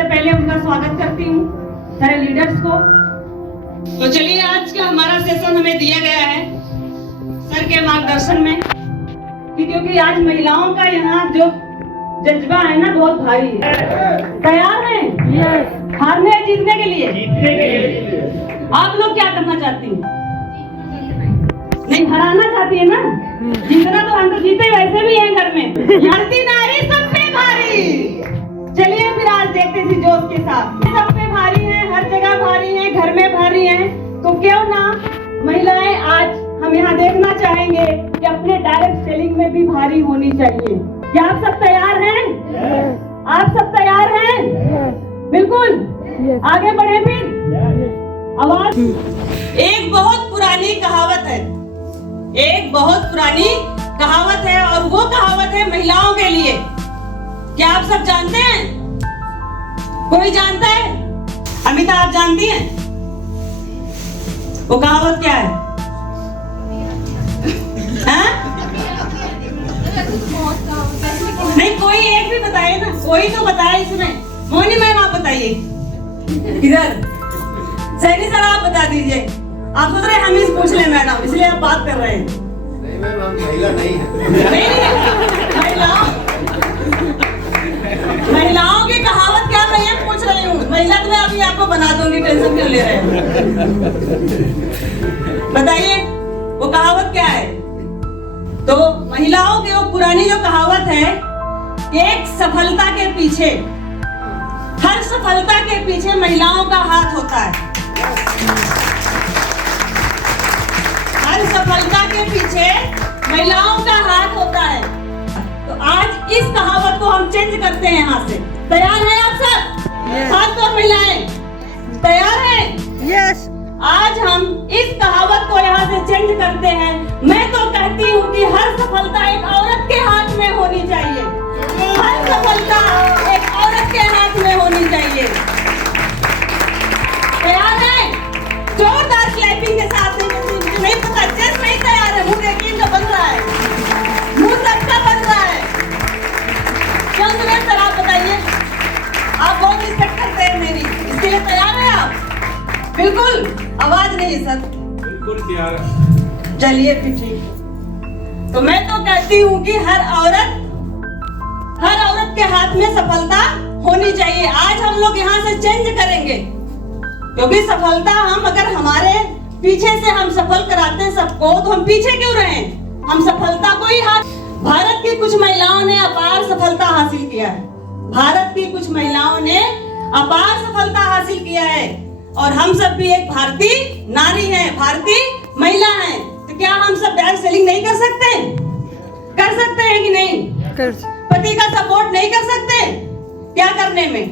सबसे पहले उनका स्वागत करती हूँ, सारे लीडर्स को। तो चलिए, आज का हमारा सेशन हमें दिया गया है सर के मार्गदर्शन में कि क्योंकि आज महिलाओं का यहाँ जो जज्बा है ना बहुत भारी है। तैयार हैं? हारने जीतने के लिए? आप लोग क्या करना चाहती हैं? नहीं, हराना चाहती है ना? जीतना तो हम तो जीते वैसे भी हैं घर में। लड़ती नारी सब पे भारी। चलिए फिर आज देखते इसी जोश के साथ। सब पे भारी है, हर जगह भारी है, घर में भारी है, तो क्यों ना महिलाएं आज हम यहाँ देखना चाहेंगे कि अपने डायरेक्ट सेलिंग में भी भारी होनी चाहिए। क्या आप सब तैयार हैं? आप सब तैयार हैं? बिल्कुल। आगे बढ़े फिर। आवाज। एक बहुत पुरानी कहावत है, एक बहुत पुरानी कहावत है, और वो कहावत है महिलाओं के लिए। क्या आप सब जानते हैं? कोई जानता है? अमिता, आप जानती हैं वो कहावत क्या है? हाँ? नहीं, कोई एक भी बताए ना, कोई तो बताए इसमें। मोनी मैम आप बताइए। इधर सैनी सर आप बता दीजिए। आप सोच रहे हम इस पूछ ले मैडम, इसलिए आप बात कर रहे हैं। नहीं मैम, हम महिला नहीं है। नहीं, महिलाओं की कहावत क्या मैं ये पूछ रही हूँ। महिला तो मैं अभी आपको बना दूंगी, टेंशन क्यों ले रहे हैं? बताइए वो कहावत क्या है? तो महिलाओं की वो पुरानी जो कहावत है, एक सफलता के पीछे, हर सफलता के पीछे महिलाओं का हाथ होता है। हर सफलता के पीछे महिलाओं का हाथ होता है। तो आज इस कहावत को हम चेंज करते हैं यहाँ से। तैयार हैं आप सब? खास तौर महिलाएं तैयार हैं? यस। आज हम इस कहावत को यहाँ से चेंज करते हैं। मैं तो कहती हूँ कि हर सफलता एक औरत के हाथ में होनी चाहिए। हर सफलता एक औरत के हाथ में होनी चाहिए। तैयार हैं? जोरदार क्लैपिंग के साथ। नहीं पता, चेस्ट नहीं तैयार है, मुंह देखिए इनका बन रहा है, मुंह सबका बन रहा है। क्यों सुरेश सर आप बताइए? आप बहुत रिस्पेक्ट करते हैं मेरी, इसके लिए तैयार हैं आप? बिल्कुल। आवाज नहीं है सर। बिल्कुल तैयार है। चलिए फिर ठीक। तो मैं तो कहती हूँ कि हर औरत के हाथ में सफलता होनी चाहिए। आज हम लोग यहाँ से चेंज करेंगे, क्योंकि सफलता हम अगर हमारे पीछे से हम सफल कराते हैं सबको, तो हम पीछे क्यों रहें? हम सफलता को ही हाथ। भारत की कुछ महिलाओं ने अपार सफलता हासिल किया है। भारत की कुछ महिलाओं ने अपार सफलता हासिल किया है, और हम सब भी एक भारतीय नारी हैं, भारतीय महिला हैं। तो क्या हम सब डायरेक्ट सेलिंग नहीं कर सकते? कर सकते हैं कि नहीं? पति का सपोर्ट नहीं कर सकते? क्या करने में?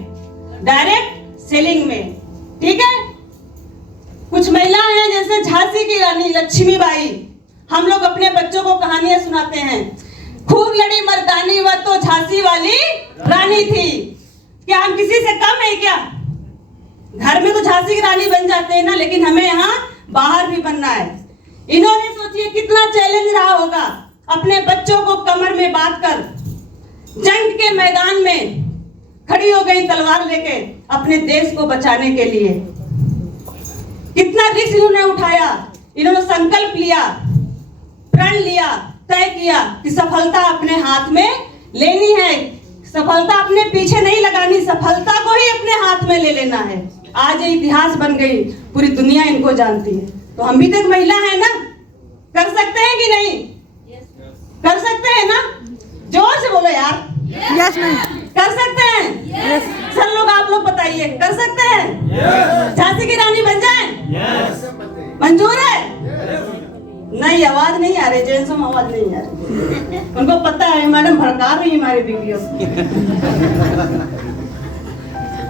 डायरेक्ट सेलिंग में। ठीक है। कुछ महिलाएं हैं जैसे झांसी की रानी लक्ष्मीबाई। हम लोग अपने बच्चों को कहानियां सुनाते हैं। खूब लड़ी मर्दानी, वह तो झांसी वाली रानी थी। क्या हम किसी से कम है क्या? घर में तो झांसी की रानी बन जाते हैं ना, लेकिन हमें यहाँ बाहर भी बनना है। इन्होंने सोचिए कितना चैलेंज रहा होगा, अपने बच्चों को कमर में बांध कर जंग के मैदान में खड़ी हो गई तलवार लेके अपने देश को बचाने के लिए। कितना रिस्क इन्होंने उठाया, इन्होंने संकल्प लिया, प्रण लिया, तय किया कि सफलता अपने हाथ में लेनी है। सफलता अपने पीछे नहीं लगानी, सफलता को ही अपने हाथ में ले लेना है। आज ये इतिहास बन गई, पूरी दुनिया इनको जानती है। तो हम भी तो एक महिला है ना, कर सकते हैं कि नहीं? कर सकते हैं ना? जोर से बोलो यार। Yes ma'am. कर सकते हैं? यस। सब लोग आप लोग बताइए, कर सकते हैं? झांसी की रानी बन जाए? मंजूर है? नहीं, आवाज नहीं आ रही, जेंट्स में आवाज नहीं आ रही। उनको पता है मैडम भड़का रही है हमारे वीडियो।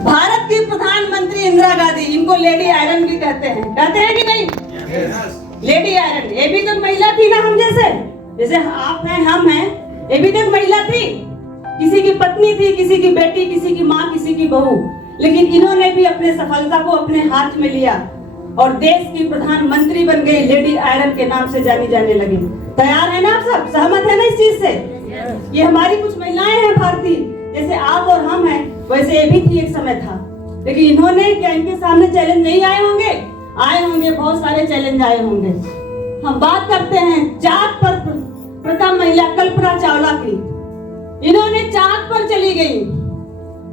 भारत की प्रधानमंत्री इंदिरा गांधी, इनको लेडी आयरन भी कहते हैं कि नहीं? Lady iron. ये भी तो महिला थी ना, हम जैसे आप हैं, हम हैं, ये भी तो एक महिला थी। किसी की पत्नी थी, किसी की बेटी, किसी की माँ, किसी की बहू, लेकिन इन्होंने भी अपने सफलता को अपने हाथ में लिया और देश की प्रधानमंत्री बन गई। लेडी आयरन के नाम से जानी जाने लगी। तैयार है ना आप सब? सहमत है ना इस चीज से? ये हमारी कुछ महिलाएं हैं भारतीय, जैसे आप और हम हैं। वैसे ये भी थी एक समय था, लेकिन इन्होंने क्या इनके सामने चैलेंज नहीं आए होंगे? आए होंगे, बहुत सारे चैलेंज आए होंगे। हम बात करते हैं चांद पर प्रथम महिला कल्पना चावला की। इन्होंने चांद पर चली गई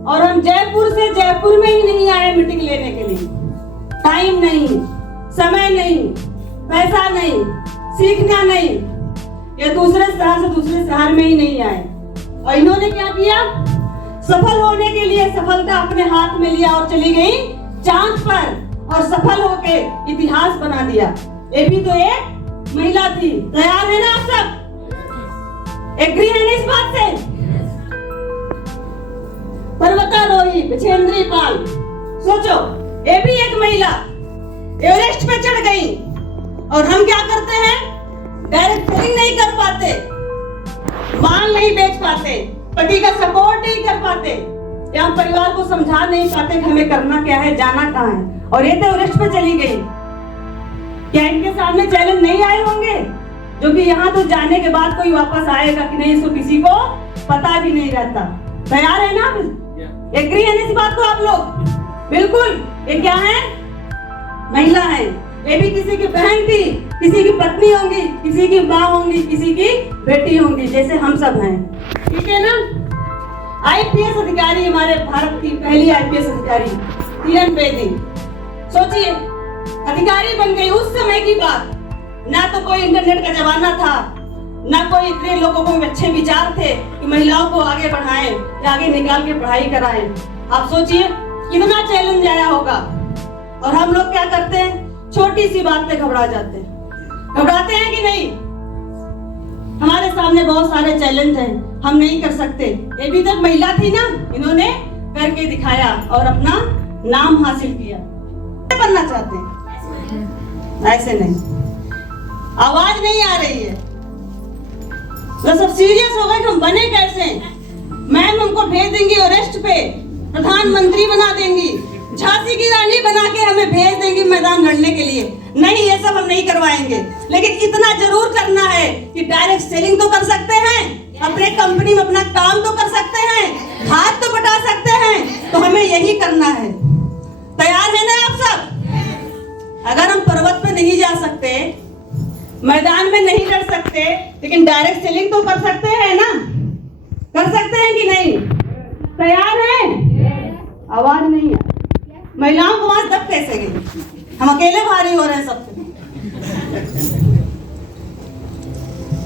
और हम जयपुर से जयपुर में ही नहीं आए मीटिंग लेने के लिए। टाइम नहीं, समय नहीं, पैसा नहीं, सीखना नहीं, ये दूसरे शहर से दूसरे शहर में ही नहीं आए। और इन्होंने क्या किया? सफल होने के लिए सफलता अपने हाथ में लिया और चली गई चांद पर और सफल होके इतिहास बना दिया। ये भी तो एक महिला थी। तैयार है ना आप सब? एग्री है ना इस बात से? पर्वतारोही विजेंद्री पाल, सोचो, ये भी एक महिला एवरेस्ट पे चढ़ गई और हम क्या करते हैं? डायरेक्ट सेलिंग नहीं कर पाते, माल नहीं बेच पाते, पति का सपोर्ट नहीं कर पाते, या हम परिवार को समझा नहीं पाते कि हमें करना क्या है, जाना कहाँ है। और ये तो एवरेस्ट पे चली गई। क्या इनके सामने चैलेंज नहीं आए होंगे? जो कि यहाँ तो जाने के बाद कोई वापस आएगा कि नहीं, इसको किसी को पता भी नहीं रहता। तैयार है ना? एग्री है ना इस बात को आप लोग? बिल्कुल। ये क्या है? महिला है। ये भी किसी की बहन थी, किसी की पत्नी होंगी, किसी की माँ होंगी, किसी की बेटी होंगी, जैसे हम सब हैं। ठीक है ना? आईपीएस अधिकारी, हमारे भारत की पहली आईपीएस अधिकारी किरण बेदी, सोचिए, अधिकारी बन गई। उस समय की बात, ना तो कोई इंटरनेट का जमाना था, ना कोई इतने लोगों को अच्छे विचार थे कि महिलाओं को आगे बढ़ाएं या आगे निकाल के पढ़ाई कराएं। आप सोचिए कितना चैलेंज आया होगा। और हम लोग क्या करते हैं? छोटी सी बात पे घबरा जाते हैं। घबराते हैं कि नहीं? हमारे सामने बहुत सारे चैलेंज हैं, हम नहीं कर सकते। ये भी तो महिला थी ना, इन्होंने करके दिखाया और अपना नाम हासिल किया। क्या बनना चाहते हैं? ऐसे नहीं, आवाज नहीं आ रही है तो सब सीरियस हो गए कि हम बने कैसे? मैम हमको भेज देंगी एवरेस्ट पे, प्रधानमंत्री बना देंगी, झांसी की रानी बना के हमें भेज देंगी मैदान लड़ने के लिए। नहीं, ये सब हम नहीं करवाएंगे, लेकिन इतना जरूर करना है कि डायरेक्ट सेलिंग तो कर सकते हैं, अपने कंपनी में अपना काम तो कर सकते हैं, हाथ तो बटा सकते हैं, तो हमें यही करना है। तैयार है ना आप सब? अगर हम पर्वत पे नहीं जा सकते, मैदान में नहीं लड़ सकते, लेकिन डायरेक्ट सेलिंग तो कर सकते हैं ना? कर सकते हैं कि नहीं? तैयार है? आवाज नहीं है। महिलाओं को आवाज दब कैसे गई? हम अकेले भारी हो रहे हैं सबके।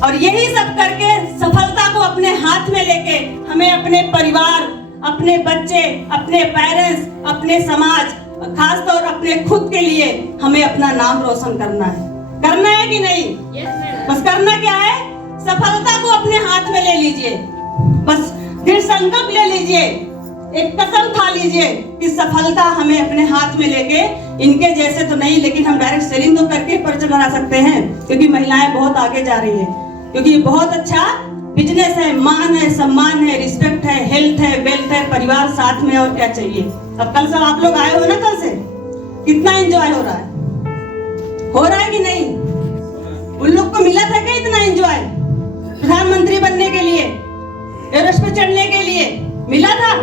और यही सब करके सफलता को अपने हाथ में लेके हमें अपने परिवार, अपने बच्चे, अपने पेरेंट्स, अपने समाज, खासतौर अपने खुद के लिए हमें अपना नाम रोशन करना है। करना है कि नहीं? बस करना क्या है? सफलता को अपने हाथ में ले लीजिए। बस दृढ़ संकल्प ले लीजिए, एक कसम खा लीजिए कि सफलता हमें अपने हाथ में लेके, इनके जैसे तो नहीं, लेकिन हम डायरेक्ट सेलिंग तो करके पर्चा बना सकते हैं, क्योंकि महिलाएं बहुत आगे जा रही हैं, क्योंकि बहुत अच्छा बिजनेस है, मान है, सम्मान है, रिस्पेक्ट है, हेल्थ है, वेल्थ है, परिवार साथ में, और क्या चाहिए। अब कल सब आप लोग आए हो ना, कल से कितना एंजॉय हो रहा है? हो रहा है कि नहीं? उन लोग को मिला था क्या इतना एंजॉय? प्रधानमंत्री बनने के लिए, एवरेस्ट पे चढ़ने के लिए मिला था?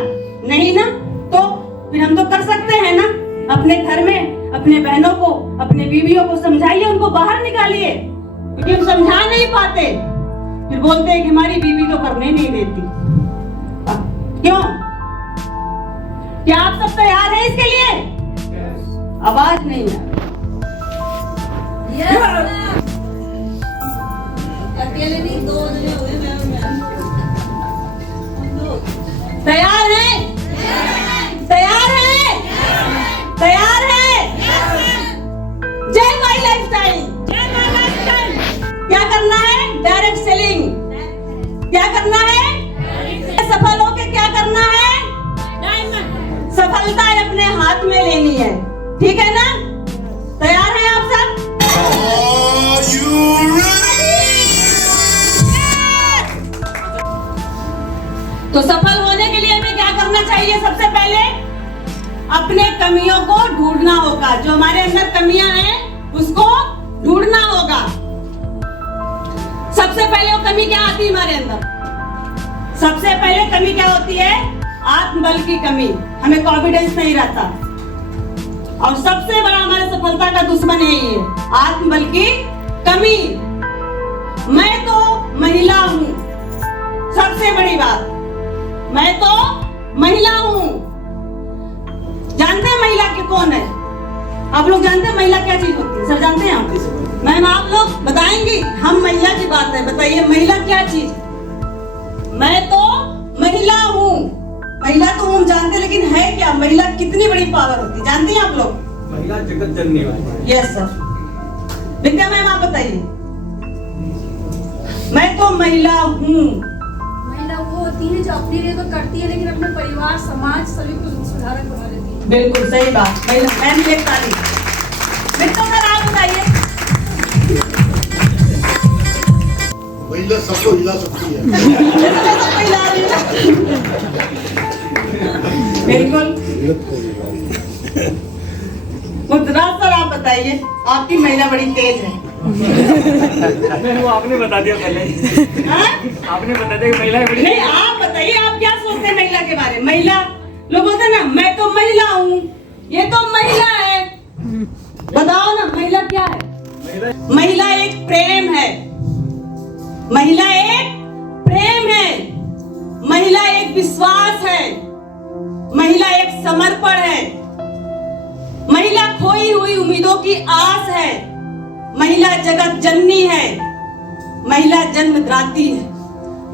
नहीं ना? तो फिर हम तो कर सकते हैं ना? अपने घर में अपने बहनों को, अपने बीवियों को समझाइए, उनको बाहर निकालिए, क्योंकि हम समझा नहीं पाते, फिर बोलते हैं कि हमारी बीवी तो करने नहीं देती। क्यों? क्या आप सब तैयार हैं इसके लिए? आवाज नहीं है। अकेले नहीं, दो जने हुए, तैयार है? तैयार है? तैयार है? जय माई लाइफस्टाइल। क्या करना है? Direct selling. क्या करना है? सफल होके क्या करना है? सफलता अपने हाथ में लेनी है। ठीक है ना? तैयार है आप सब? तो सफल होने के लिए हमें क्या करना चाहिए? सबसे पहले अपने कमियों को ढूंढना होगा। जो हमारे अंदर कमियां हैं उसको ढूंढना होगा। सबसे पहले वो कमी क्या आती है हमारे अंदर? सबसे पहले कमी क्या होती है? आत्मबल की कमी, हमें कॉन्फिडेंस नहीं रहता। और सबसे बड़ा हमारे सफलता का दुश्मन यही है, आत्मबल की कमी। मैं तो महिला हूं, सबसे बड़ी बात, मैं तो महिला हूं। जानते हैं महिला के कौन है? आप लोग जानते हैं महिला क्या चीज होती है? सर जानते हैं आप? मैम आप लोग बताएंगी? हम महिला की बात है, बताइए महिला क्या चीज? मैं तो महिला हूँ। महिला तो हम जानते, लेकिन है क्या महिला? कितनी बड़ी पावर होती है, जानती हैं आप लोग? महिला जगत जननी है। Yes sir. विद्या मैम आप बताइए। मैं तो महिला हूँ। महिला वो होती है जो अपने लिए तो करती है, लेकिन अपने परिवार, समाज, सभी को सुधारक बना देती है। बिल्कुल सही बात। महिला मैम की एक तारीफ। विद्या सर आप बताइए। महिला सबको हिला सकती है। बिल्कुल। मुद्राज सर आप बताइए, आपकी महिला बड़ी तेज है। वो आपने बता दिया पहले। हाँ? आपने बता दिया कि महिला है बड़ी। नहीं आप बताइए, आप क्या सोचते हैं महिला के बारे में? महिला लोग बोलते हैं ना, मैं तो महिला हूँ, ये तो महिला है। बताओ ना महिला क्या है? महिला एक प्रेम है। महिला एक प्रेम है। महिला एक विश्वास है। महिला एक समर्पण है। महिला खोई हुई उम्मीदों की आस है। महिला जगत जननी है। महिला जन्मदात्री है।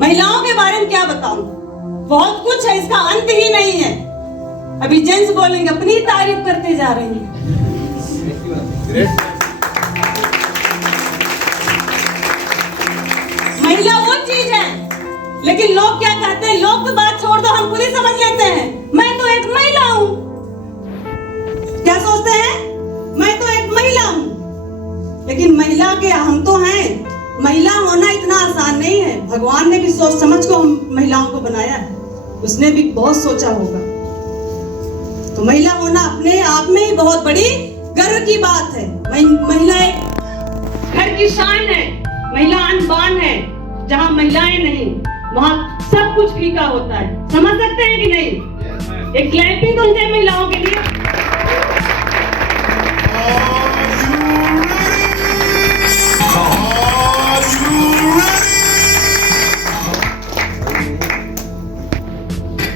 महिलाओं के बारे में क्या बताऊं? बहुत कुछ है, इसका अंत ही नहीं है। अभी जेंट्स बोलेंगे, अपनी तारीफ करते जा रही हैं। महिला वो चीज है, लेकिन लोग क्या कहते हैं? लोग तो बात छोड़ दो, हम खुद ही समझ लेते हैं, मैं तो एक महिला हूं। क्या सोचते हैं? मैं तो एक महिला हूं। लेकिन महिला के हम तो हैं। महिला होना इतना आसान नहीं है। भगवान ने भी सोच समझ को हम महिलाओं को बनाया है। उसने भी बहुत सोचा होगा। तो महिला होना अपने आप में ही बहुत बड़ी गर्व की बात है। महिला एक घर की शान है। महिला अनबान है। जहाँ महिलाएं नहीं, वहाँ सब कुछ फीका होता है। समझ सकते हैं कि नहीं? एक क्लैपिंग तो चाहिए महिलाओं के लिए।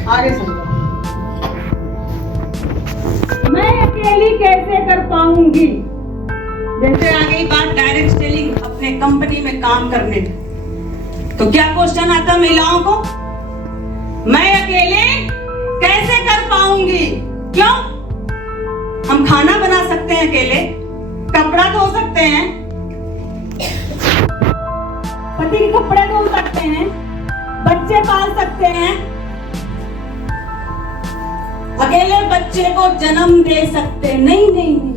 आगे समझो। मैं अकेली कैसे कर पाऊंगी? जैसे आ गई बात डायरेक्ट सेलिंग, अपने कंपनी में काम करने की, तो क्या क्वेश्चन आता महिलाओं को? मैं अकेले कैसे कर पाऊंगी? क्यों? हम खाना बना सकते हैं अकेले, कपड़ा धो सकते हैं, पति के कपड़े धो सकते हैं, बच्चे पाल सकते हैं, अकेले बच्चे को जन्म दे सकते हैं। नहीं नहीं नहीं,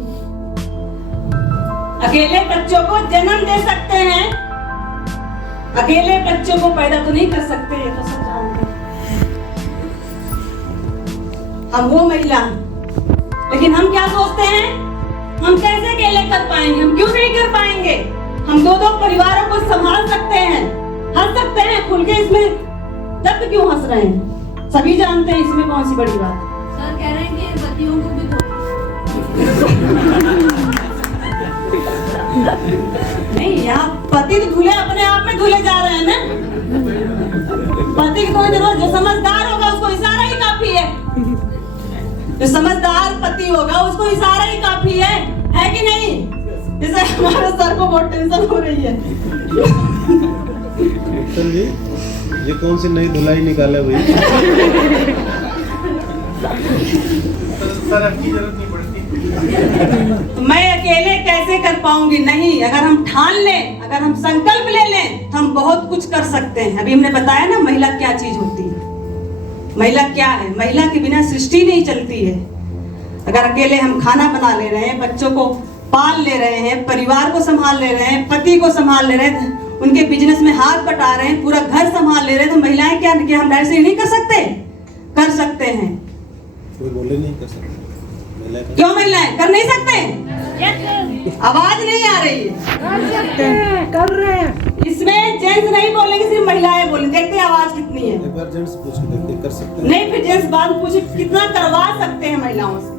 अकेले बच्चों को जन्म दे सकते हैं, अकेले बच्चों को पैदा तो नहीं कर सकते, ये तो सब जानते हैं। हम वो महिला हैं, लेकिन हम क्या सोचते हैं? हम कैसे अकेले कर पाएंगे? हम क्यों नहीं कर पाएंगे? हम दो दो परिवारों को संभाल सकते हैं, हंस सकते हैं खुल के। इसमें तब क्यों हंस रहे हैं? सभी जानते हैं इसमें कौन सी बड़ी बात। सर कह रहे हैं कि पतियों को भी नहीं, यहाँ पति तो धुले अपने आप में धुले जा रहे हैं ना। पति की कोई जरूरत, जो समझदार होगा उसको इशारा ही काफी है। जो समझदार पति होगा उसको इशारा ही काफी है कि नहीं? जैसे हमारे सर को बहुत टेंशन हो रही है। विक्टर जी, ये कौन सी नई धुलाई निकाले भाई? सर आपकी जरूरत नहीं पड़ती। तो मैं अकेले कैसे कर पाऊंगी? नहीं, अगर हम ठान लें, अगर हम संकल्प ले लें, तो हम बहुत कुछ कर सकते हैं। अभी हमने बताया ना महिला क्या चीज होती है। महिला क्या है? महिला के बिना सृष्टि नहीं चलती है। अगर अकेले हम खाना बना ले रहे हैं, बच्चों को पाल ले रहे हैं, परिवार को संभाल ले रहे हैं, पति को संभाल ले रहे हैं, उनके बिजनेस में हाथ बटा रहे हैं, पूरा घर संभाल ले रहे हैं, तो महिलाएं क्या हम ऐसे नहीं कर सकते? कर सकते हैं। कोई बोले नहीं कर सकते। क्यों महिलाएं कर नहीं सकते? आवाज नहीं आ रही है। कर सकते हैं, कर रहे हैं। इसमें जेंट्स नहीं बोलेंगे, सिर्फ महिलाएं बोलेंगे। देखते हैं आवाज कितनी है। एक बार जेंट्स पूछ के देखते हैं, कर सकते हैं। नहीं, फिर जेंट्स बात पूछे कितना करवा सकते हैं महिलाओं से,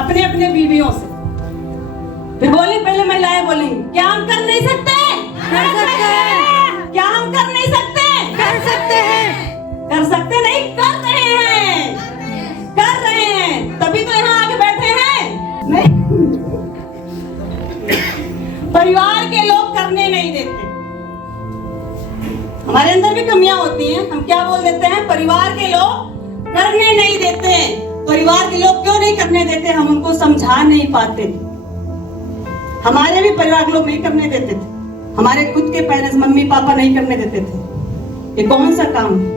अपने अपने बीवियों से। फिर बोली, पहले महिलाएं बोलेंगी, क्या हम कर नहीं सकते? कर सकते हैं। क्या हम कर नहीं सकते? कर सकते हैं। कर सकते नहीं, कर रहे हैं, कर रहे हैं, तभी तो यहाँ आके बैठे हैं। नहीं, परिवार के लोग करने नहीं देते। हमारे अंदर भी कमियां होती हैं, हम क्या बोल देते हैं, परिवार के लोग करने नहीं देते। परिवार के लोग क्यों नहीं करने देते? हम उनको समझा नहीं पाते। हमारे भी परिवार के लोग नहीं करने देते थे, हमारे खुद के पेरेंट्स मम्मी पापा नहीं करने देते थे। ये कौन सा काम है?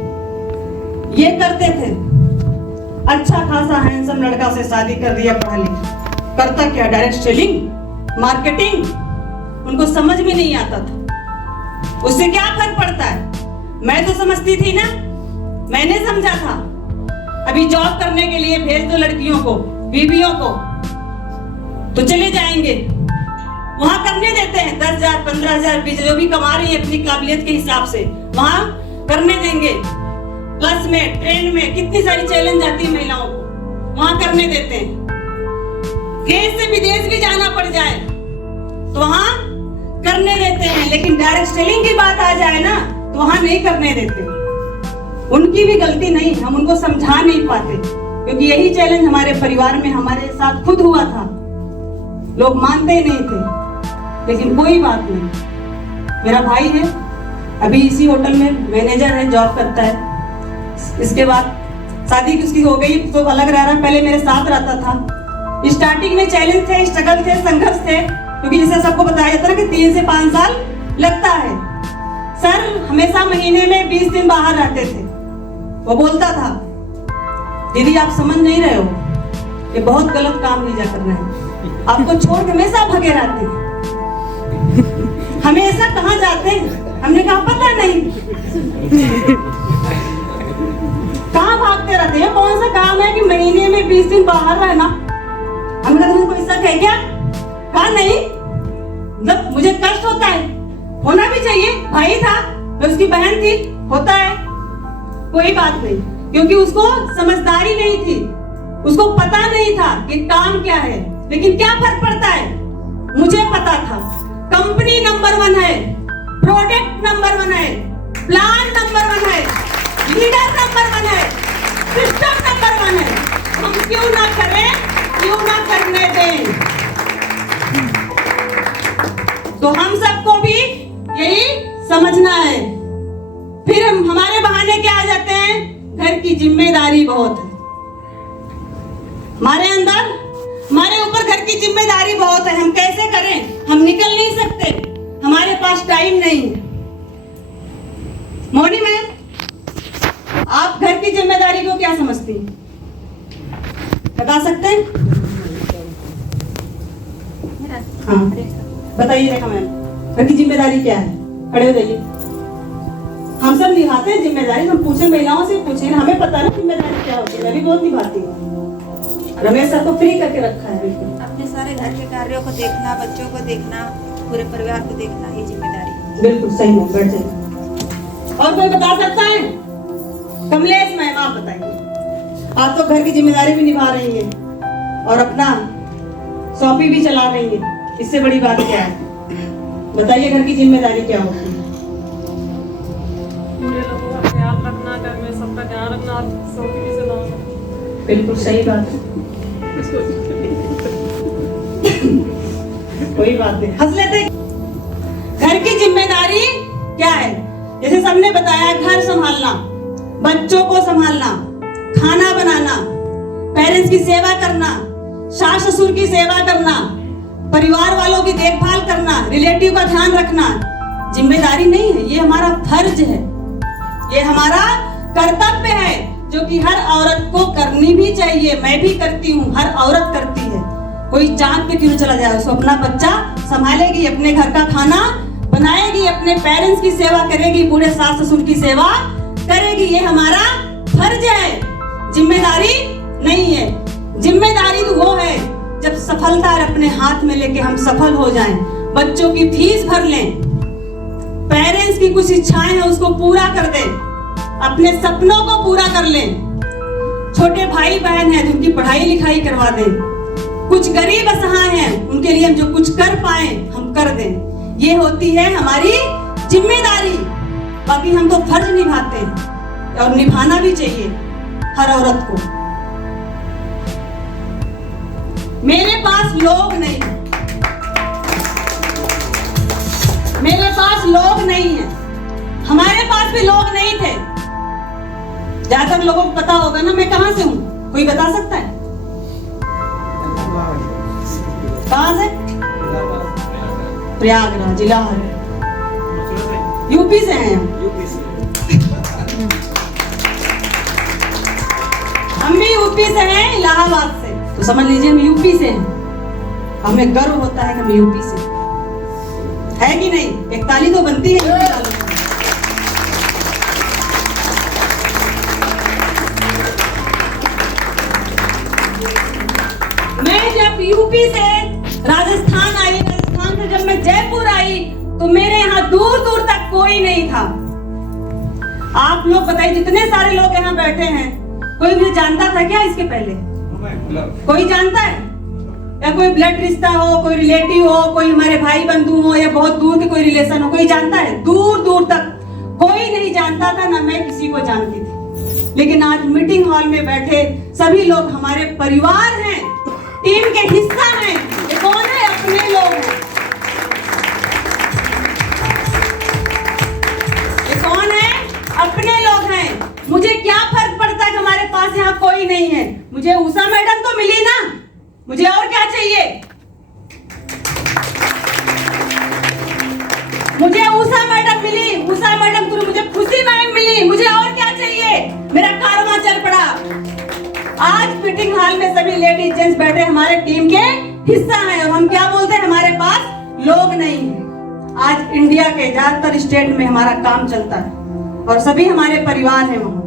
ये करते थे, अच्छा खासा हैंडसम लड़का से शादी कर दिया, पढ़ा लिखा, करता क्या? Direct selling, marketing. उनको समझ भी नहीं आता था, उससे क्या फर्क पड़ता है? मैं तो समझती थी ना, मैंने समझा था। अभी जॉब करने के लिए भेज दो लड़कियों को, बीवियों को, तो चले जाएंगे, वहां करने देते हैं 10,000, 15,000, 20,000 जो भी कमा रही है अपनी काबिलियत के हिसाब से, वहां करने देंगे। बस में, ट्रेन में कितनी सारी चैलेंज आती है महिलाओं को, वहां करने देते हैं। देश से विदेश भी जाना पड़ जाए तो वहां करने देते हैं, लेकिन डायरेक्ट सेलिंग की बात आ जाए ना तो वहां नहीं करने देते। उनकी भी गलती नहीं, हम उनको समझा नहीं पाते, क्योंकि यही चैलेंज हमारे परिवार में हमारे साथ खुद हुआ था। लोग मानते ही नहीं थे, लेकिन कोई बात नहीं। मेरा भाई है, अभी इसी होटल में मैनेजर है, जॉब करता है। इसके बाद शादी उसकी हो गई तो अलग रह रहा है, पहले मेरे साथ रहता था। स्टार्टिंग में चैलेंज थे, स्ट्रगल थे, संघर्ष थे, क्योंकि जैसे सबको बताया जाता है कि 3 से 5 साल लगता है। सर हमेशा महीने में 20 दिन बाहर रहते थे। वो बोलता था, दीदी आप समझ नहीं रहे हो, ये बहुत गलत काम लीजा करना है, आपको छोड़ के हमेशा भगे रहते हैं। हमेशा कहाँ जाते हैं? हमने कहा पता नहीं, कहाँ भागते रहते हैं? कौन सा काम है कि महीने में 20 दिन बाहर रहना? हमने कहा तुमको ऐसा कह क्या? कहा नहीं, मतलब मुझे कष्ट होता है, होना भी चाहिए, भाई था, मैं उसकी बहन थी, होता है, कोई बात नहीं, क्योंकि उसको समझदारी नहीं थी, उसको पता नहीं था कि काम क्या है। लेकिन क्या फर्क पड़ता है? मुझे पता था, कंपनी नंबर 1 है, प्रोडक्ट नंबर 1 है, प्लान नंबर 1 है, लीडर नंबर 1 है, सिस्टम नंबर 1 है। हम क्यों ना करें, क्यों ना करने दें? तो हम सबको भी यही समझना है। फिर हमारे बहाने क्या आ जाते हैं? घर की जिम्मेदारी बहुत है हमारे अंदर, हमारे ऊपर घर की जिम्मेदारी बहुत है, हम कैसे करें? हम निकल नहीं सकते, हमारे पास टाइम नहीं है। मोनी मैम, आप घर की जिम्मेदारी को क्या समझती हैं? बता सकते हैं? हाँ बताइए रेखा मैम, घर की जिम्मेदारी क्या है? खड़े हो जाइए। हम सब निभाते हैं जिम्मेदारी, हम पूछे महिलाओं से पूछे, हमें पता है जिम्मेदारी क्या होती है। मैं भी बहुत निभाती हूँ। रमेश सर को फ्री करके रखा है, बिल्कुल। अपने सारे घर के कार्यों को देखना, बच्चों को देखना, पूरे परिवार को देखना, ये जिम्मेदारी। बिल्कुल सही है, बैठ जाइए। और कोई बता सकता है? कमलेश मैम आप बताइए। आप तो घर की जिम्मेदारी भी निभा रही हैं और अपना शॉपी भी चला रही हैं, इससे बड़ी बात क्या है? बताइए घर की जिम्मेदारी क्या होती है? पूरे लोगों का ख्याल रखना, घर में सबका ध्यान रखना, शॉपी भी चलाना। बिल्कुल सही बात है। कोई बात नहीं, हंस लेते। घर की जिम्मेदारी क्या है? जैसे सबने बताया, घर संभालना, बच्चों को संभालना, खाना बनाना, पेरेंट्स की सेवा करना, सास ससुर की सेवा करना, परिवार वालों की देखभाल करना, रिलेटिव का ध्यान रखना जिम्मेदारी नहीं है, ये हमारा फर्ज है, ये हमारा कर्तव्य है, जो कि हर औरत को करनी भी चाहिए। मैं भी करती हूँ, हर औरत करती है। कोई चांद पे क्यों चला जाए, उसको अपना बच्चा संभालेगी, अपने घर का खाना बनाएगी, अपने पेरेंट्स की सेवा करेगी, बूढ़े सास ससुर की सेवा करेगी, ये हमारा फर्ज है, जिम्मेदारी नहीं है। जिम्मेदारी तो वो है जब सफलता अपने हाथ में लेके हम सफल हो जाएं, बच्चों की फीस भर लें, पेरेंट्स की कुछ इच्छाएं हैं उसको पूरा कर दें, अपने सपनों को पूरा कर लें। छोटे भाई बहन हैं तो उनकी पढ़ाई लिखाई करवा दें। कुछ गरीब असहाय हैं उनके लिए हम जो कुछ कर पाए हम कर दें। ये होती है हमारी जिम्मेदारी। बाकी हम तो फर्ज निभाते हैं और निभाना भी चाहिए हर औरत को। मेरे पास लोग नहीं, मेरे पास लोग नहीं है, हमारे पास भी लोग नहीं थे। ज्यादातर लोगों को पता होगा ना मैं कहां से हूं, कोई बता सकता है? कहां से? प्रयागराज जिला है, यूपी से हैं हम भी यूपी से हैं, इलाहाबाद से। तो समझ लीजिए हम यूपी से हैं। हमें गर्व होता है कि हम यूपी से है कि नहीं? एक ताली तो बनती है यूपी वालों को। मैं जब यूपी से राजस्थान आई, राजस्थान से जब मैं जयपुर आई तो मेरे यहाँ दूर दूर तक कोई नहीं था। आप लोग बताइए, जितने सारे लोग यहाँ बैठे हैं, कोई मुझे जानता था क्या इसके पहले? कोई जानता है? या कोई ब्लड रिश्ता हो, कोई रिलेटिव हो, कोई हमारे भाई बंधु हो, या बहुत दूर के कोई रिलेशन हो, कोई जानता है? दूर दूर तक कोई नहीं जानता था, ना मैं किसी को जानती थी। लेकिन आज मीटिंग हॉल में बैठे सभी लोग हमारे परिवार हैं, टीम के हिस्सा हैं। ये कौन है? अपने लोग हैं। ये कौन है? अपने लोग हैं। मुझे क्या फर्क पड़ता है कि हमारे पास यहाँ कोई नहीं है? मुझे उषा मैडम तो मिली ना, मुझे और क्या चाहिए? मुझे उषा मैडम मिली, उषा मैडम थ्रू मुझे खुशी मैम मिली, मुझे और क्या चाहिए? मेरा कारवां चल पड़ा। आज मीटिंग हॉल में सभी लेडीज जेंट्स बैठे हमारे टीम के हिस्सा हैं और हम क्या बोलते हैं? हमारे पास लोग नहीं है। आज इंडिया के ज्यादातर स्टेट में हमारा काम चलता है और सभी हमारे परिवार हैं वहाँ।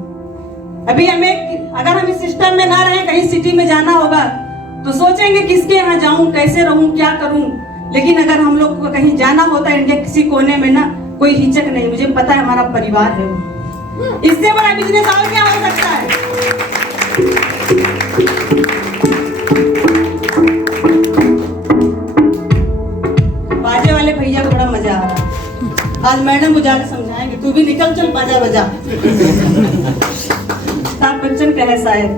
अभी हमें, अगर हम इस सिस्टम में ना रहें, कहीं सिटी में जाना होगा तो सोचेंगे किसके यहाँ जाऊं, कैसे रहूं, क्या करूं। लेकिन अगर हम लोग को कहीं जाना होता है इंडिया किसी कोने में ना, कोई हिचक नहीं, मुझे पता है हमारा परिवार है वो। इससे बड़ा बिजनेस और क्या हो सकता है? बाजे वाले भैया को बड़ा मजा आ रहा है। आज मैडम को जाकर समझाएंगे, तू भी निकल चल बाजा बजा। अमिताभ बच्चन कहे शायद,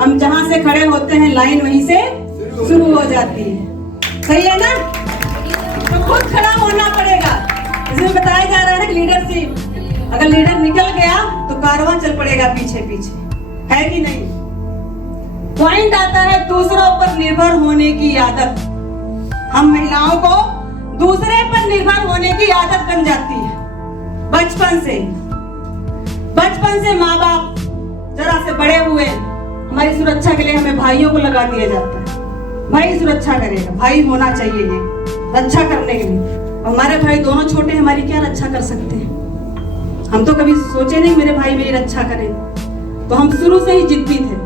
हम जहां से खड़े होते हैं लाइन वहीं से शुरू हो जाती है। सही है ना? तो खुद खड़ा होना पड़ेगा। इसमें बताया जा रहा है कि लीडरशिप, अगर लीडर निकल गया तो कारवां चल पड़ेगा पीछे पीछे, है कि नहीं? पॉइंट आता है दूसरों पर निर्भर होने की आदत। हम महिलाओं को दूसरे पर निर्भर होने की आदत बन जाती है बचपन से। बचपन से माँ बाप जरा से बड़े हुए, हमारी सुरक्षा के लिए हमें भाइयों को लगा दिया जाता है। भाई सुरक्षा करेगा, भाई होना चाहिए ये रक्षा करने के लिए। हमारे भाई दोनों छोटे, हमारी क्या रक्षा कर सकते हैं? हम तो कभी सोचे नहीं मेरे भाई मेरी रक्षा करें। तो हम शुरू से ही जिद्दी थे,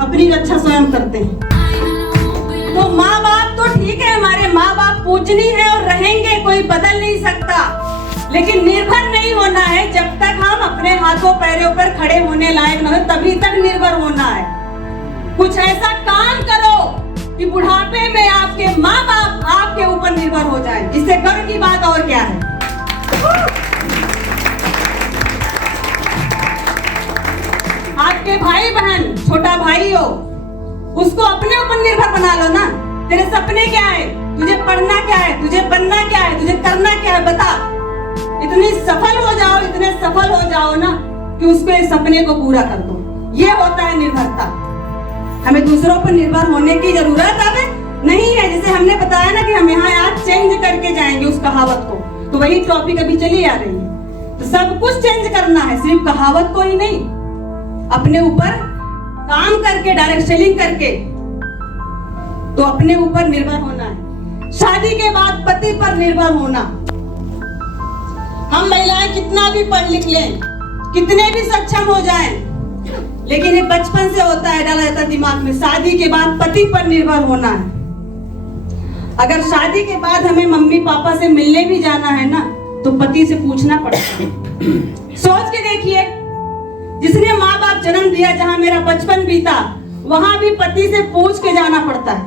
अपनी रक्षा स्वयं करते हैं। तो माँ बाप तो ठीक है, हमारे माँ बाप पूजनीय है और रहेंगे, कोई बदल नहीं सकता। लेकिन निर्भर नहीं होना है। जब तक हम अपने हाथों पैरों पर खड़े होने लायक न हो तभी तक निर्भर होना है। कुछ ऐसा काम करो कि बुढ़ापे में आपके माँ बाप आपके ऊपर निर्भर हो जाए। इससे गर्व की बात और क्या है? आपके भाई बहन, छोटा भाई हो, उसको अपने ऊपर निर्भर बना लो ना। तेरे सपने क्या है? तुझे पढ़ना क्या है? तुझे बनना क्या है? तुझे करना क्या है? बता। इतने सफल हो जाओ ना कि उसके सपने को पूरा कर दो। ये होता है निर्भरता। हमें दूसरों पर निर्भर होने की जरूरत अब नहीं है। जैसे हमने बताया ना कि हम यहाँ आज चेंज करके जाएंगे उस कहावत को, तो वही टॉपिक अभी चली आ रही है। तो सब कुछ चेंज करना है, सिर्फ कहावत को ही नहीं। अपने ऊपर काम करके, डायरेक्ट सेलिंग करके, तो अपने ऊपर निर्भर होना है। शादी के बाद पति पर निर्भर होना। हम महिलाएं कितना भी पढ़ लिख लें, कितने भी सक्षम हो जाएं, लेकिन ये बचपन से होता है, डाला जाता है दिमाग में, शादी के बाद पति पर निर्भर होना है। अगर शादी के बाद हमें मम्मी पापा से मिलने भी जाना है ना, तो पति से पूछना पड़ता है। सोच के देखिए, जिसने माँ बाप जन्म दिया, जहां मेरा बचपन बीता, वहां भी पति से पूछ के जाना पड़ता है,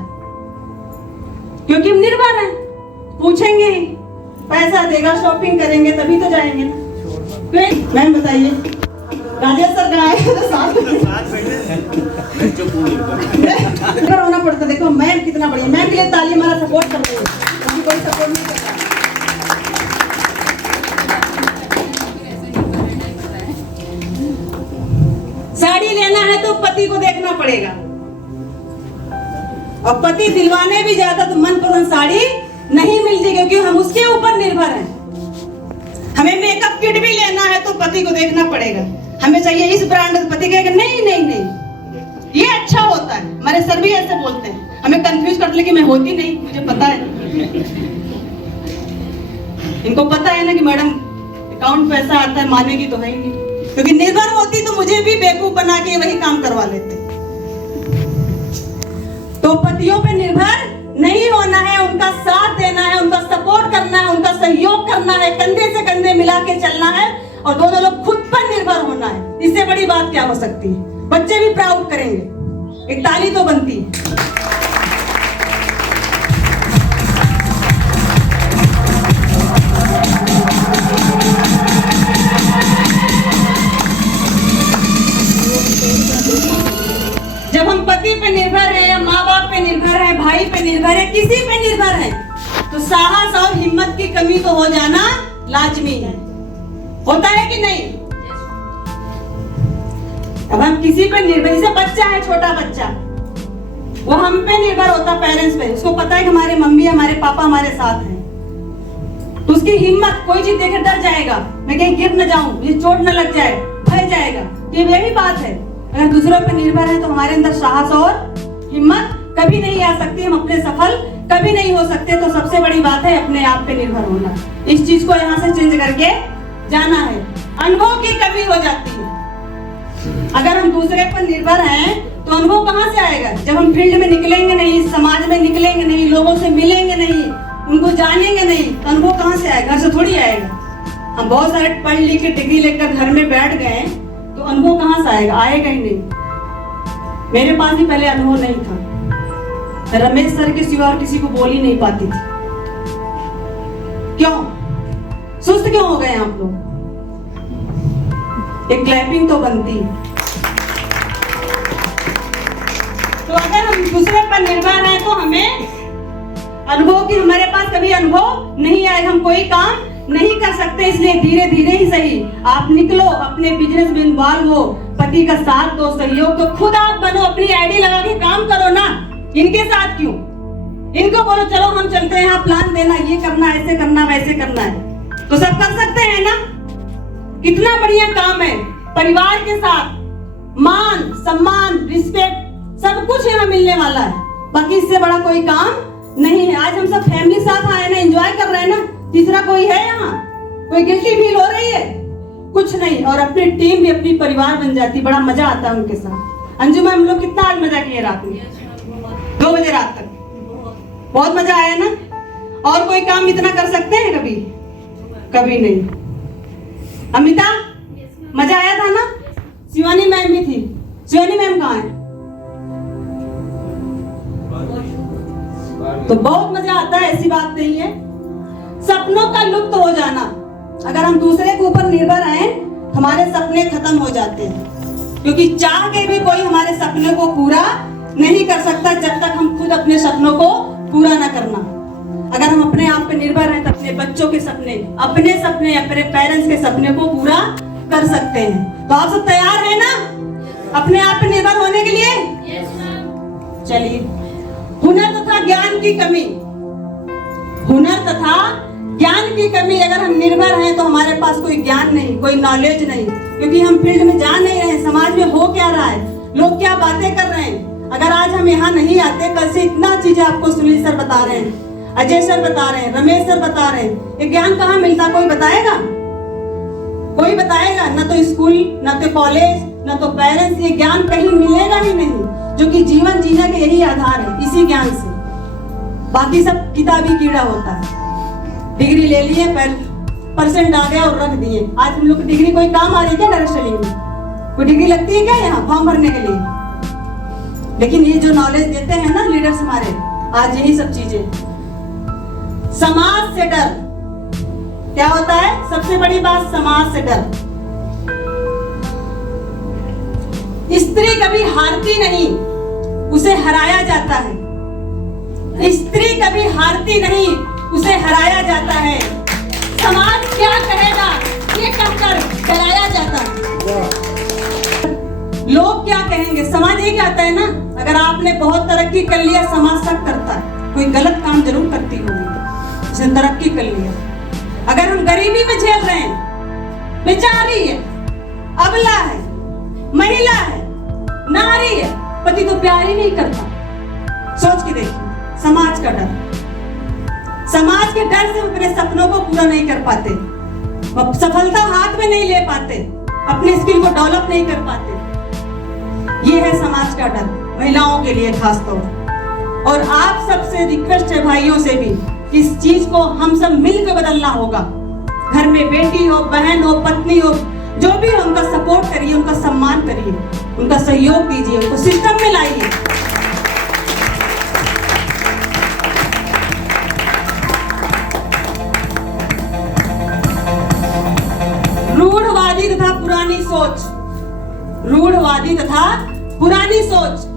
क्योंकि हम निर्भर हैं। पूछेंगे ही, पैसा देगा, शॉपिंग करेंगे तभी तो जाएंगे ना। मैम बताइए, राजेश सर कहाँ है? तो साथ होना पड़ता। देखो मैम कितना बढ़िया, मैम के लिए ताली, हमारा सपोर्ट कर रही है, कोई सपोर्ट नहीं कर रहा। साड़ी लेना है तो पति को देखना पड़ेगा, और पति दिलवाने भी ज्यादा तो मनपसंद साड़ी नहीं मिलती, क्योंकि हम उसके ऊपर निर्भर हैं। हमें मेकअप किट भी लेना है तो पति को देखना पड़ेगा, हमें चाहिए इस ब्रांड, पति कहेगा नहीं नहीं नहीं ये अच्छा होता है। हमारे सर भी ऐसे बोलते हैं, हमें कंफ्यूज करते, लेकिन मैं होती नहीं, मुझे पता है। इनको पता है ना कि मैडम अकाउंट पैसा आता है, मानेगी तो है ही नहीं, क्योंकि निर्भर होती तो मुझे भी बेवकूफ बना के वही काम करवा लेते। तो पतियों पे निर्भर नहीं होना है, उनका साथ देना है, उनका सपोर्ट करना है, उनका सहयोग करना है, कंधे से कंधे मिला के चलना है, और दोनों लोग खुद पर निर्भर होना है। इससे बड़ी बात क्या हो सकती है? बच्चे भी प्राउड करेंगे, एक ताली तो बनती है। जब हम पति पे निर्भर है, या माँ बाप पे निर्भर है, भाई पे निर्भर है, किसी पे निर्भर है, तो साहस और हिम्मत की कमी तो हो जाना लाजमी है। होता है कि नहीं? अब हम किसी पे निर्भर, जैसे बच्चा है, छोटा बच्चा, वो हम पे निर्भर होता, पेरेंट्स पे। उसको पता है कि हमारे मम्मी, हमारे पापा हमारे साथ हैं, तो उसकी हिम्मत, कोई चीज देखे डर जाएगा, मैं कहीं गिर न जाऊं, मुझे चोट न लग जाए, भय जाएगा। तो यही बात है, अगर दूसरों पर निर्भर है तो हमारे अंदर साहस और हिम्मत कभी नहीं आ सकती, हम अपने सफल कभी नहीं हो सकते। तो सबसे बड़ी बात है अपने आप पे निर्भर होना। इस चीज को यहाँ से चेंज करके जाना है। अनुभव की कमी हो जाती है, अगर हम दूसरे पर निर्भर हैं तो अनुभव कहाँ से आएगा? जब हम फील्ड में निकलेंगे नहीं, समाज में निकलेंगे नहीं, लोगों से मिलेंगे नहीं, उनको जानेंगे नहीं, तो अनुभव कहाँ से आएगा? घर से थोड़ी आएगा। हम बहुत सारे पढ़ लिख के डिग्री लेकर घर में बैठ गए तो अनुभव कहाँ से आएगा? आएगा ही नहीं। मेरे पास भी पहले अनुभव नहीं था, रमेश सर के सिवा और किसी को बोल ही नहीं पाती थी। क्यों? सुस्त क्यों हो गए आप लोग? एक क्लैपिंग तो बनती। तो अगर हम दूसरे पर निर्भर हैं तो हमें अनुभव की, हमारे पास कभी अनुभव नहीं आएगा, हम कोई काम नहीं कर सकते। इसलिए धीरे धीरे ही सही आप निकलो, अपने बिजनेस में इन्वॉल्व हो, पति का साथ दो, सहयोग तो खुद आप बनो, अपनी आईडी लगा के काम करो ना। इनके साथ क्यों? इनको बोलो चलो हम चलते हैं, यहाँ प्लान देना, ये करना, ऐसे करना, वैसे करना है, तो सब कर सकते हैं ना। कितना बढ़िया काम है। परिवार के साथ मान सम्मान रिस्पेक्ट सब कुछ यहाँ मिलने वाला है, बाकी इससे बड़ा कोई काम नहीं है। आज हम सब फैमिली साथ आए ना, एंजॉय कर रहे हैं ना। तीसरा कोई है यहाँ? कोई गिल्टी फील हो रही है? कुछ नहीं। और अपनी टीम भी अपनी परिवार बन जाती, बड़ा मजा आता है उनके साथ। अंजू में हम लोग कितना आज मजा किए रात में, 2 बजे रात तक, बहुत मजा आया ना। और कोई काम इतना कर सकते हैं कभी? कभी नहीं। अमिता, मजा आया था ना? शिवानी मैम भी थी। शिवानी मैम कहाँ है? तो बहुत मजा आता है, ऐसी बात नहीं है। सपनों का लुप्त हो जाना, अगर हम दूसरे के ऊपर निर्भर हैं हमारे सपने खत्म हो जाते हैं, क्योंकि चाह के भी कोई हमारे सपने को पूरा नहीं कर सकता जब तक हम खुद अपने सपनों को पूरा ना करना। अगर हम अपने आप पे निर्भर हैं तो अपने बच्चों के सपने, अपने पेरेंट्स के सपने को पूरा कर सकते हैं। तो आप सब तैयार हैं ना अपने आप पे निर्भर होने के लिए? चलिए, हुनर तथा ज्ञान की कमी, हुनर तथा ज्ञान की कमी। अगर हम निर्भर हैं तो हमारे पास कोई ज्ञान नहीं, कोई नॉलेज नहीं, क्योंकि हम फील्ड में जा नहीं रहे, समाज में हो क्या रहा है, लोग क्या बातें कर रहे हैं। अगर आज हम यहाँ नहीं आते, कल से इतना चीजें आपको सुनील सर बता रहे हैं, अजय सर बता रहे हैं, रमेश सर बता रहे हैं, ये ज्ञान कहाँ मिलता? कोई बताएगा? कोई बताएगा? ना तो स्कूल, ना तो कॉलेज, ना तो पेरेंट्स, ये ज्ञान कहीं मिलेगा ही नहीं, जो कि जीवन जीने का यही आधार है, इसी ज्ञान से। बाकी सब किताबी कीड़ा होता है। डिग्री ले लिए पर परसेंट आ गया और रख दिए। आज हम लोग की डिग्री कोई काम आ रही है क्या डायरेक्ट सेलिंग में? कोई डिग्री लगती है क्या यहाँ फॉर्म भरने के लिए? लेकिन ये जो नॉलेज देते हैं ना लीडर्स हमारे, आज यही सब चीजें। समाज से डर क्या होता है? सबसे बड़ी बात समाज से डर। स्त्री कभी हारती नहीं, उसे हराया जाता है। स्त्री कभी हारती नहीं, उसे हराया जाता है। समाज क्या कहेगा ये कहकर डराया जाता है। लोग क्या कहेंगे, समाज ये कहता है ना, अगर आपने बहुत तरक्की कर लिया समाज सब करता है, कोई गलत काम जरूर करती होगी, उसने तरक्की कर लिया। अगर हम गरीबी में झेल रहे हैं, बेचारी है, अबला है, महिला है, नारी है, पति तो प्यार ही नहीं करता। सोच के देखिए, समाज का डर। समाज के डर से अपने सपनों को पूरा नहीं कर पाते, सफलता हाथ में नहीं ले पाते, अपने स्किल को डेवलप नहीं कर पाते। ये है समाज का डर, महिलाओं के लिए खास तौर। और आप सबसे रिक्वेस्ट है भाइयों से भी, इस चीज को हम सब मिलकर बदलना होगा। घर में बेटी हो, बहन हो, पत्नी हो, जो भी हो, उनका सपोर्ट करिए, उनका सम्मान करिए, उनका सहयोग दीजिए, उनको सिस्टम में लाइए। रूढ़वादी तथा पुरानी सोच, रूढ़वादी तथा पुरानी सोच।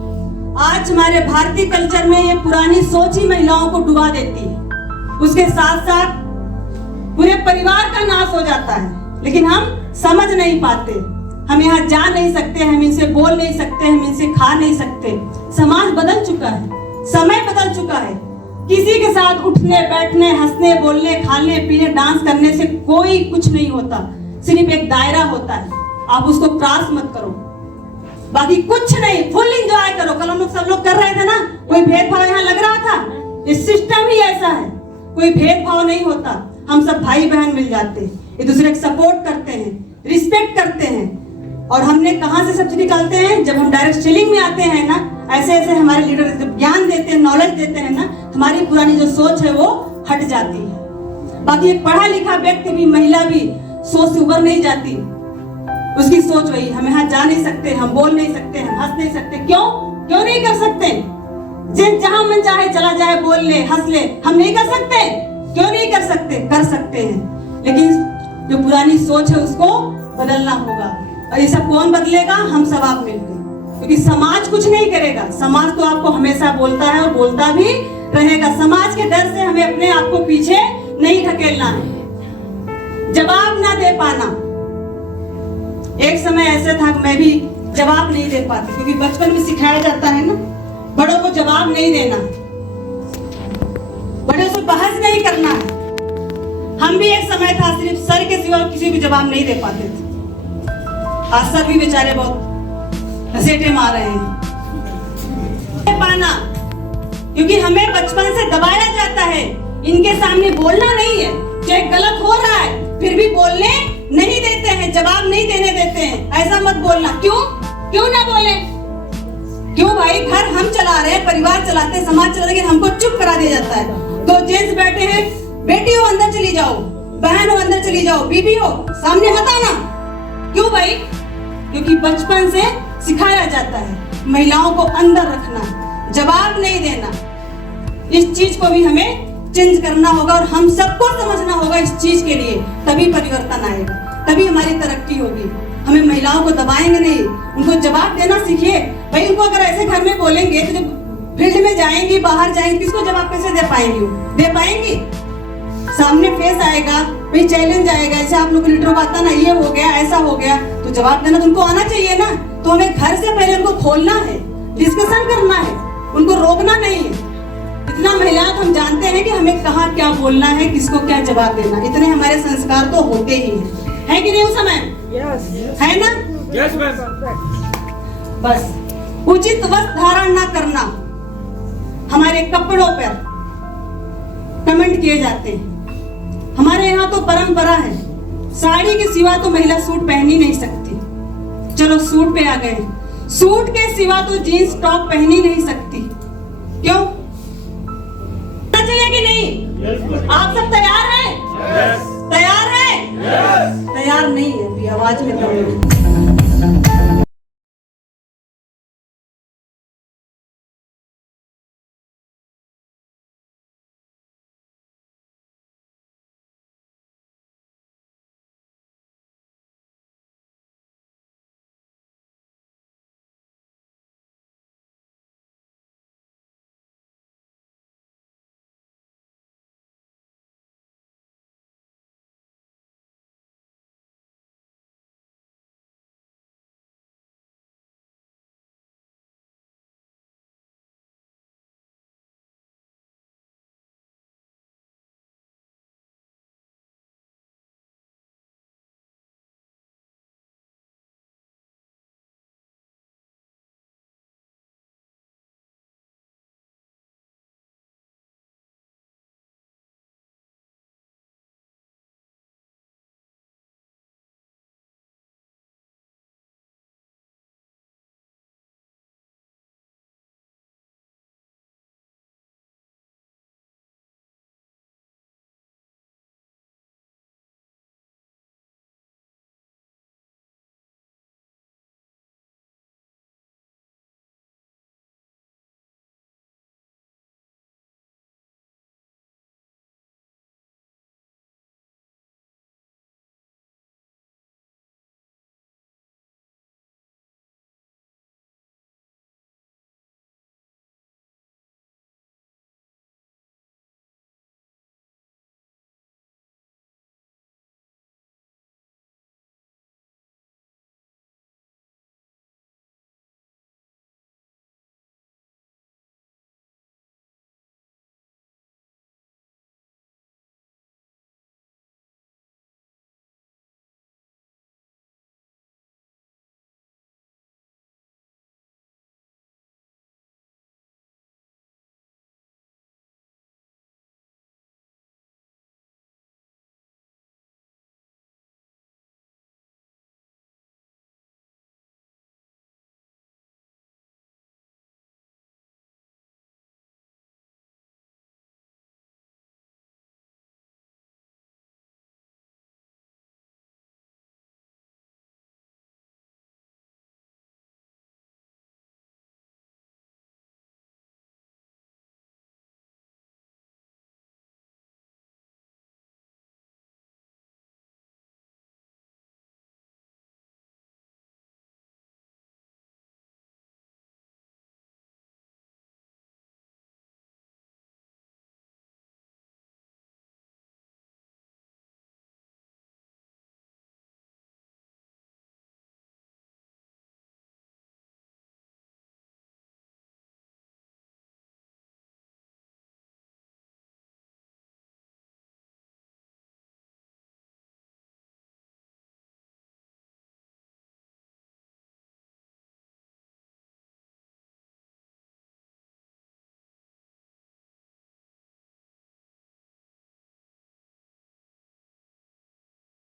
आज हमारे भारतीय कल्चर में ये पुरानी सोच ही महिलाओं को डुबा देती है। उसके साथ साथ पूरे परिवार का नाश हो जाता है। लेकिन हम समझ नहीं पाते, हम यहाँ जा नहीं सकते, हम इनसे बोल नहीं सकते, हम इनसे खा नहीं सकते। समाज बदल चुका है, समय बदल चुका है। किसी के साथ उठने बैठने, हंसने बोलने, खाने पीने, डांस करने से कोई कुछ नहीं होता। सिर्फ एक दायरा होता है, आप उसको क्रॉस मत करो, बाकी कुछ नहीं। फुल एंजॉय करो। कल हम लोग सब लोग कर रहे थे ना, कोई भेदभाव यहाँ लग रहा था? ये सिस्टम ही ऐसा है, कोई भेदभाव नहीं होता। हम सब भाई बहन मिल जाते हैं, एक दूसरे को सपोर्ट करते हैं, रिस्पेक्ट करते हैं। और हमने कहाँ से सब चीज निकालते हैं? जब हम डायरेक्ट सेलिंग में आते हैं ना, ऐसे ऐसे हमारे लीडर जब ज्ञान देते हैं, नॉलेज देते हैं ना, हमारी पुरानी जो सोच है वो हट जाती है। बाकी एक पढ़ा लिखा व्यक्ति भी, महिला भी सोच से उबर नहीं जाती। उसकी सोच वही, हम यहाँ जा नहीं सकते, हम बोल नहीं सकते, हम हंस नहीं सकते। क्यों नहीं कर सकते? जिन जहां मन चाहे चला जाए, बोल ले, हंस ले, हम नहीं कर सकते? क्यों नहीं कर सकते? कर सकते हैं। लेकिन जो पुरानी सोच है उसको बदलना होगा। और ये सब कौन बदलेगा? हम सब आप मिलकर, क्योंकि समाज कुछ नहीं करेगा। समाज तो आपको हमेशा बोलता है और बोलता भी रहेगा। समाज के डर से हमें अपने आप को पीछे नहीं ढकेलना है। जवाब ना दे पाना, एक समय ऐसे था कि मैं भी जवाब नहीं दे पाती, क्योंकि बचपन में सिखाया जाता है ना, बड़ों को जवाब नहीं देना, बड़ों से बहस नहीं करना है। हम भी एक समय था सिर्फ सर के सिवा किसी को जवाब नहीं दे पाते थे। आज सर भी बेचारे बहुत घसीटे मार रहे हैं। पाना, क्योंकि हमें बचपन से दबाया जाता है, इनके सामने बोलना नहीं है। चाहे गलत हो रहा है फिर भी बोलने नहीं देते हैं, जवाब नहीं देने देते हैं। ऐसा मत बोलना। क्यों ना बोले? क्यों भाई? घर हम चला रहे हैं, परिवार चलाते हैं, समाज चला रहे हैं, लेकिन हमको चुप करा दिया जाता है। तो जेंट्स बैठे हैं, बेटी हो अंदर चली जाओ, बहन हो अंदर चली जाओ, बीबी हो सामने मत आना। क्यों भाई? क्योंकि बचपन से सिखाया जाता है महिलाओं को अंदर रखना, जवाब नहीं देना। इस चीज को भी हमें चेंज करना होगा और हम सबको समझना होगा इस चीज के लिए, तभी परिवर्तन आएगा, तभी हमारी तरक्की होगी। हमें महिलाओं को दबाएंगे नहीं, उनको जवाब देना सीखिए। भाई उनको अगर ऐसे घर में बोलेंगे तो जब फील्ड में जाएंगी, बाहर जाएंगी, किसको जवाब कैसे दे पाएंगी? दे पाएंगी? सामने फेस आएगा, भाई चैलेंज आएगा, जैसे आप लोग लीडरों को आता ना, ये हो गया, ऐसा हो गया, तो जवाब देना तो उनको आना चाहिए ना। तो हमें घर से पहले उनको खोलना है, डिस्कशन करना है, उनको रोकना नहीं है। इतना महिलाएं हम जानते हैं कि हमें कहाँ क्या बोलना है, किसको क्या जवाब देना, इतने हमारे संस्कार तो होते ही हैं, है कि नहीं? उस समय है ना? Yes ma'am. बस उचित वस्त्र धारण ना करना, हमारे कपड़ों पर कमेंट किए जाते हैं। हमारे यहाँ तो परंपरा है, साड़ी के सिवा तो महिला सूट पहन ही नहीं सकती। चलो सूट पे आ गए, सूट के सिवा तो जीन्स टॉप पहन ही नहीं सकती। क्यों? चलेगी नहीं? आप सब तैयार हैं? तैयार हैं? पाँच मिनट